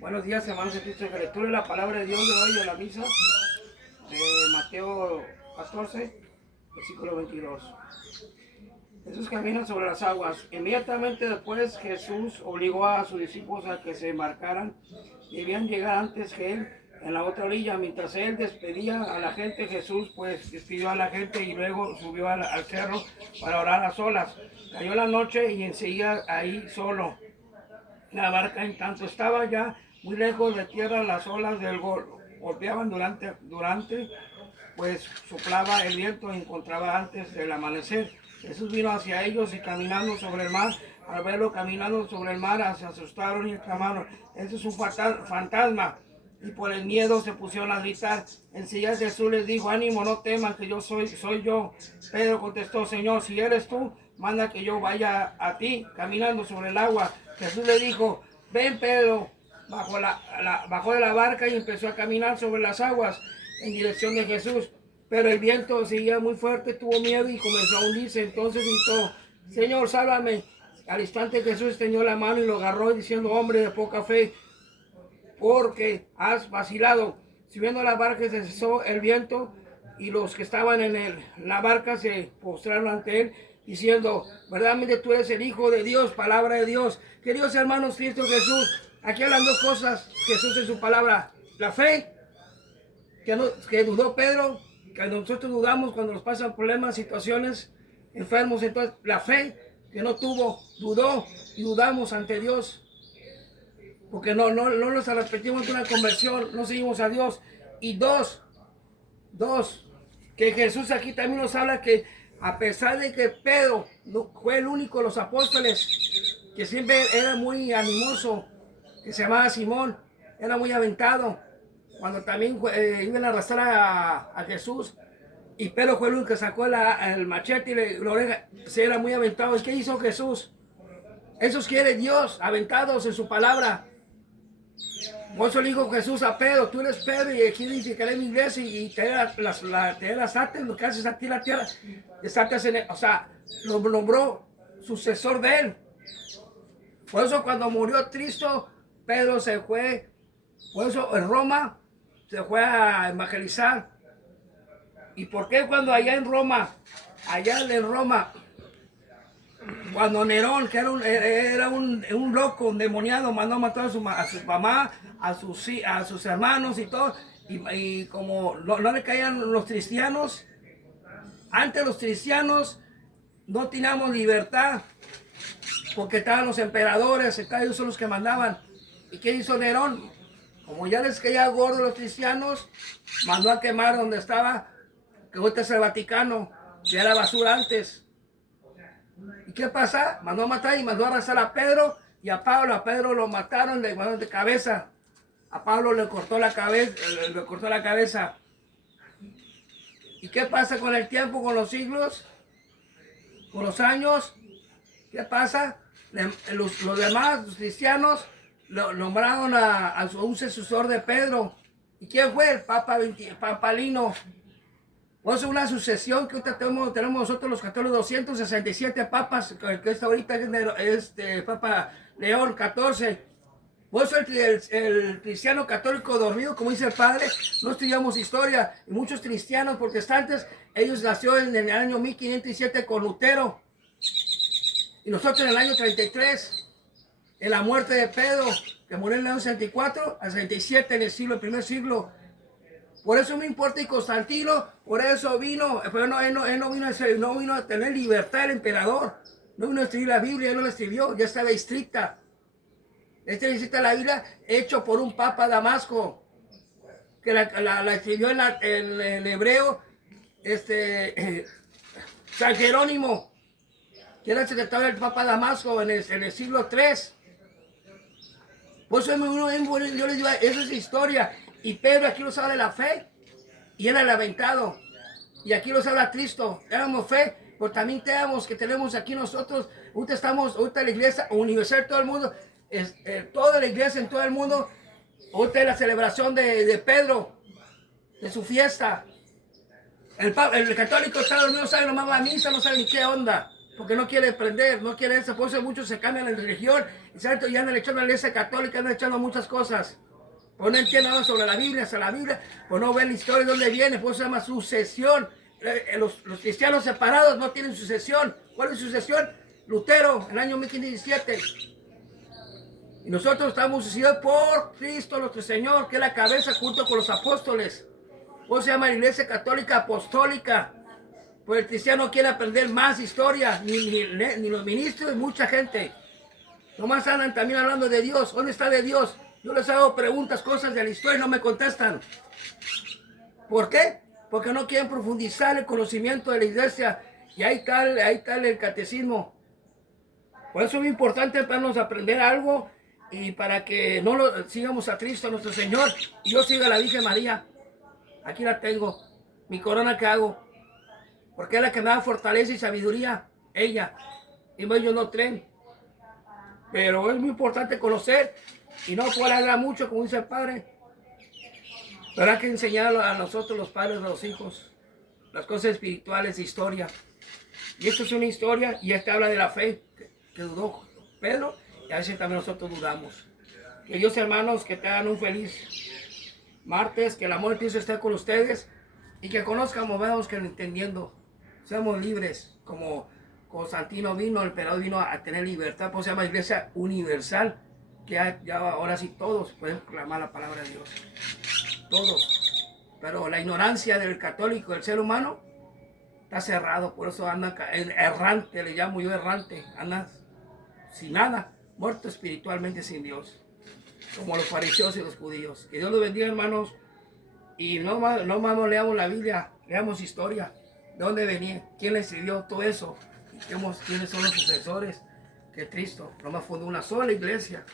Buenos días, hermanos en Cristo. Que lectura de la palabra de Dios de hoy de la misa de Mateo 14, versículo 22. Jesús camina sobre las aguas. Inmediatamente después Jesús obligó a sus discípulos a que se embarcaran. Debían llegar antes que él en la otra orilla. Mientras él despedía a la gente, Jesús pues despidió a la gente y luego subió al cerro para orar a solas. Cayó la noche y enseguida ahí solo. La barca, en tanto estaba ya muy lejos de tierra, las olas del golpeaban durante, pues soplaba el viento y encontraba antes del amanecer. Jesús vino hacia ellos y caminando sobre el mar. Al verlo caminando sobre el mar, se asustaron y exclamaron: "Ese es un fantasma". Y por el miedo se pusieron a gritar. Enseguida Jesús les dijo: "Ánimo, no teman, que yo soy yo". Pedro contestó: "Señor, si eres tú, manda que yo vaya a ti caminando sobre el agua". Jesús le dijo: "Ven, Pedro". Bajó de la barca y empezó a caminar sobre las aguas en dirección de Jesús. Pero el viento seguía muy fuerte, tuvo miedo y comenzó a hundirse. Entonces gritó: "Señor, sálvame". Al instante Jesús extendió la mano y lo agarró, diciendo: "Hombre de poca fe, porque has vacilado". Subiendo a la barca se cesó el viento y los que estaban en la barca se postraron ante él, diciendo: "Verdaderamente tú eres el Hijo de Dios". Palabra de Dios. Queridos hermanos, Cristo Jesús, aquí hablan dos cosas Jesús en su palabra: la fe, que dudó Pedro, que nosotros dudamos cuando nos pasan problemas, situaciones, enfermos. Entonces la fe que no tuvo, dudó y dudamos ante Dios, porque no nos arrepentimos de una conversión, no seguimos a Dios. Y dos, que Jesús aquí también nos habla que a pesar de que Pedro no fue el único de los apóstoles que siempre era muy animoso, que se llamaba Simón, era muy aventado, cuando también iban a arrastrar a Jesús, y Pedro fue el único que sacó el machete y la oreja, se era muy aventado. ¿Y qué hizo Jesús? Esos quiere Dios, aventados en su palabra. Por eso le dijo Jesús a Pedro: "Tú eres Pedro, y aquí dice que eres mi iglesia, y te las artes, lo que haces aquí la tierra". O sea, lo nombró sucesor de él. Por eso cuando murió Cristo, Pedro se fue. Por eso en Roma se fue a evangelizar. ¿Y por qué cuando allá en Roma, cuando Nerón, que era un loco, un demoniado, mandó a matar a su mamá, a sus hermanos y todo, y como no le caían los cristianos, antes los cristianos no teníamos libertad, porque estaban los emperadores, ellos son los que mandaban. ¿Y qué hizo Nerón? Como ya les caía gordo a los cristianos, mandó a quemar donde estaba, que ahorita es el Vaticano, que era basura antes. ¿Y qué pasa? Mandó a matar y mandó a arrasar a Pedro y a Pablo. A Pedro lo mataron de cabeza. A Pablo le cortó la cabeza. ¿Y qué pasa con el tiempo, con los siglos, con los años? ¿Qué pasa? Los demás, los cristianos, lo nombraron a un sucesor de Pedro. ¿Y quién fue? El Papa Lino. O es una sucesión que ahorita tenemos nosotros los católicos, 267 papas, que está ahorita es Papa León XIV. Por eso el cristiano católico dormido, como dice el padre, no estudiamos historia. Y muchos cristianos protestantes, ellos nacieron en el año 1507 con Lutero. Y nosotros en el año 33, en la muerte de Pedro, que murió en el año 64 al 67, en el primer siglo. Por eso me importa, y Constantino, por eso vino, pero él no vino a tener libertad el emperador. No vino a escribir la Biblia, él no la escribió, ya estaba estricta. Esta la Biblia hecho por un papa Damasco, que la escribió en hebreo, San Jerónimo, que era el secretario del papa Damasco en el siglo III. Por eso yo les digo, esa es historia. Y Pedro aquí nos habla de la fe, y era el aventado. Y aquí nos habla Cristo, tenemos fe, pero también tenemos aquí nosotros, ahorita la iglesia universal, todo el mundo, toda la iglesia en todo el mundo, ahorita es la celebración de Pedro, de su fiesta. El católico está dormido, no sabe nomás la misa, no sabe ni qué onda. porque no quiere aprender, no quiere eso. Por eso muchos se cambian de religión y ya andan echando a la iglesia católica, andan echando muchas cosas. Pues no entienden nada sobre la Biblia, pues no ven la historia de dónde viene, por eso se llama sucesión. Los cristianos separados no tienen sucesión. ¿Cuál es sucesión? Lutero, en el año 1517. Y nosotros estamos sucedidos por Cristo nuestro Señor, que es la cabeza junto con los apóstoles. Por eso se llama la iglesia católica apostólica. Pues el cristiano quiere aprender más historia, ni los ministros, ni mucha gente. Nomás andan también hablando de Dios. ¿Dónde está de Dios? Yo les hago preguntas, cosas de la historia y no me contestan. ¿Por qué? Porque no quieren profundizar el conocimiento de la iglesia. Y ahí está el catecismo. Por eso es muy importante para nosotros aprender algo y para que no sigamos a Cristo nuestro Señor. Y yo siga a la Virgen María. Aquí la tengo. Mi corona que hago. Porque es la que me da fortaleza y sabiduría. Ella. Y ellos no creen. Pero es muy importante conocer y no poder hablar mucho, como dice el Padre. Pero hay que enseñar a nosotros, los padres, a los hijos, las cosas espirituales de historia. Y esto es una historia, y esta habla de la fe que dudó Pedro, y a veces también nosotros dudamos. Que Dios, hermanos, que tengan un feliz martes, que el amor de Cristo esté con ustedes, y que conozcamos, veamos que entendiendo, seamos libres, como Constantino vino, el emperador vino a tener libertad, pues se llama Iglesia Universal, que ya ahora sí todos pueden proclamar la palabra de Dios. Todos. Pero la ignorancia del católico, del ser humano, está cerrado. Por eso anda errante, le llamo yo errante. Anda sin nada, muerto espiritualmente sin Dios. Como los fariseos y los judíos. Que Dios los bendiga, hermanos. Y no más leamos la Biblia, leamos historia. ¿De dónde venía? ¿Quién le escribió todo eso? ¿Y quiénes son los sucesores? Que Cristo nomás fundó una sola iglesia.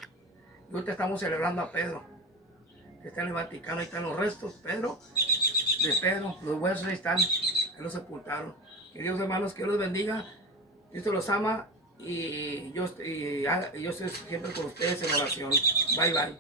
Y ahorita estamos celebrando a Pedro, que está en el Vaticano. Ahí están los restos, de Pedro, los huesos ahí están, que los sepultaron. Que Dios, hermanos, que los bendiga. Cristo los ama y yo estoy siempre con ustedes en oración. Bye, bye.